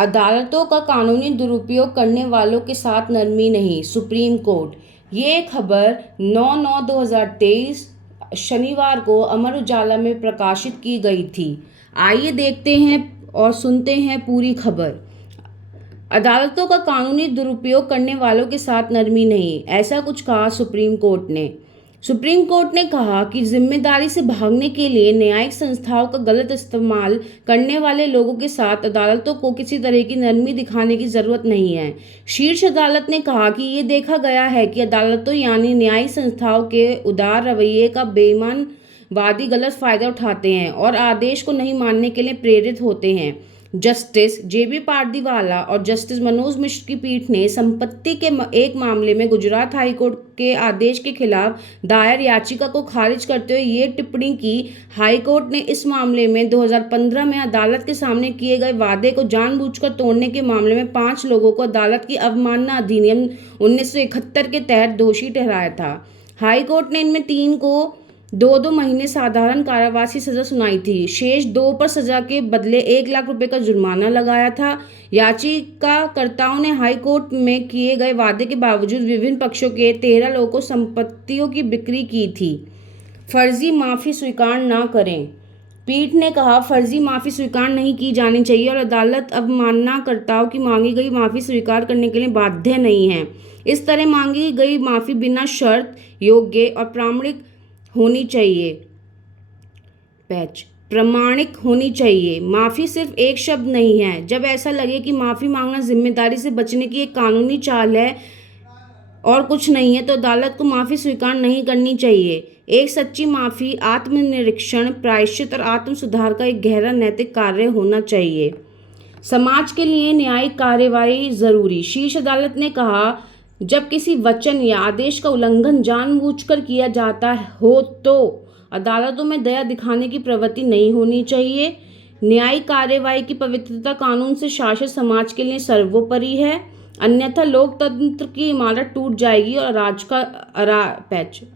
अदालतों का कानूनी दुरुपयोग करने वालों के साथ नरमी नहीं, सुप्रीम कोर्ट। ये खबर 9/9/2023 शनिवार को अमर उजाला में प्रकाशित की गई थी। आइए देखते हैं और सुनते हैं पूरी खबर। अदालतों का कानूनी दुरुपयोग करने वालों के साथ नरमी नहीं, ऐसा कुछ कहा सुप्रीम कोर्ट ने। सुप्रीम कोर्ट ने कहा कि जिम्मेदारी से भागने के लिए न्यायिक संस्थाओं का गलत इस्तेमाल करने वाले लोगों के साथ अदालतों को किसी तरह की नरमी दिखाने की जरूरत नहीं है। शीर्ष अदालत ने कहा कि ये देखा गया है कि अदालतों यानी न्यायिक संस्थाओं के उदार रवैये का बेईमानवादी गलत फायदा उठाते हैं और आदेश को नहीं मानने के लिए प्रेरित होते हैं। जस्टिस जेबी पारदीवाला और जस्टिस मनोज मिश्र की पीठ ने संपत्ति के एक मामले में गुजरात हाईकोर्ट के आदेश के खिलाफ दायर याचिका को खारिज करते हुए ये टिप्पणी की। हाईकोर्ट ने इस मामले में 2015 में अदालत के सामने किए गए वादे को जानबूझकर तोड़ने के मामले में 5 लोगों को अदालत की अवमानना अधिनियम 1971 के तहत दोषी ठहराया था। हाईकोर्ट ने इनमें 3 को 2 महीने साधारण कारावास की सजा सुनाई थी। शेष 2 पर सजा के बदले 1 लाख रुपए का जुर्माना लगाया था। याचिकाकर्ताओं ने हाई कोर्ट में किए गए वादे के बावजूद विभिन्न पक्षों के 13 लोगों को संपत्तियों की बिक्री की थी। फर्जी माफी स्वीकार न करें। पीठ ने कहा, फर्जी माफी स्वीकार नहीं की जानी चाहिए और अदालत अवमाननाकर्ताओं की मांगी गई माफी स्वीकार करने के लिए बाध्य नहीं है। इस तरह मांगी गई माफी बिना शर्त, योग्य और प्रामाणिक होनी चाहिए। माफी सिर्फ एक शब्द नहीं है। जब ऐसा लगे कि माफी मांगना जिम्मेदारी से बचने की एक कानूनी चाल है और कुछ नहीं है, तो अदालत को माफी स्वीकार नहीं करनी चाहिए। एक सच्ची माफी आत्मनिरीक्षण, प्रायश्चित और आत्म सुधार का एक गहरा नैतिक कार्य होना चाहिए। समाज के लिए न्यायिक कार्यवाही जरूरी। शीर्ष अदालत ने कहा, जब किसी वचन या आदेश का उल्लंघन जानबूझकर किया जाता हो तो अदालतों में दया दिखाने की प्रवृत्ति नहीं होनी चाहिए। न्यायिक कार्यवाही की पवित्रता कानून से शासित समाज के लिए सर्वोपरि है, अन्यथा लोकतंत्र की इमारत टूट जाएगी और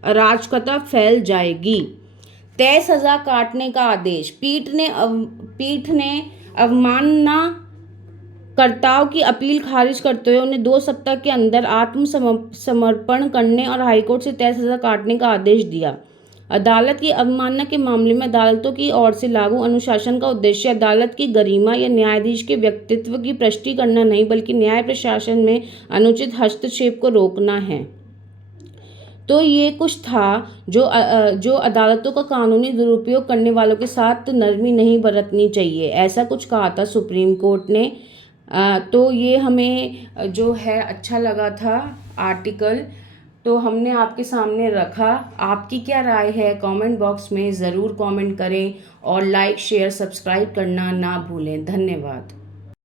अराजकता फैल जाएगी। तय सजा काटने का आदेश। पीठ ने अवमानना कर्ताओं की अपील खारिज करते हुए उन्हें 2 सप्ताह के अंदर आत्मसमर्पण करने और हाईकोर्ट से तय सजा काटने का आदेश दिया। अदालत की अवमानना के मामले में अदालतों की ओर से लागू अनुशासन का उद्देश्य अदालत की गरिमा या न्यायाधीश के व्यक्तित्व की पुष्टि करना नहीं, बल्कि न्याय प्रशासन में अनुचित हस्तक्षेप को रोकना है। तो ये कुछ था जो अदालतों का कानूनी दुरुपयोग करने वालों के साथ नरमी नहीं बरतनी चाहिए, ऐसा कुछ कहा था सुप्रीम कोर्ट ने। तो ये हमें जो है अच्छा लगा था आर्टिकल, तो हमने आपके सामने रखा। आपकी क्या राय है कमेंट बॉक्स में ज़रूर कमेंट करें और लाइक, शेयर, सब्सक्राइब करना ना भूलें। धन्यवाद।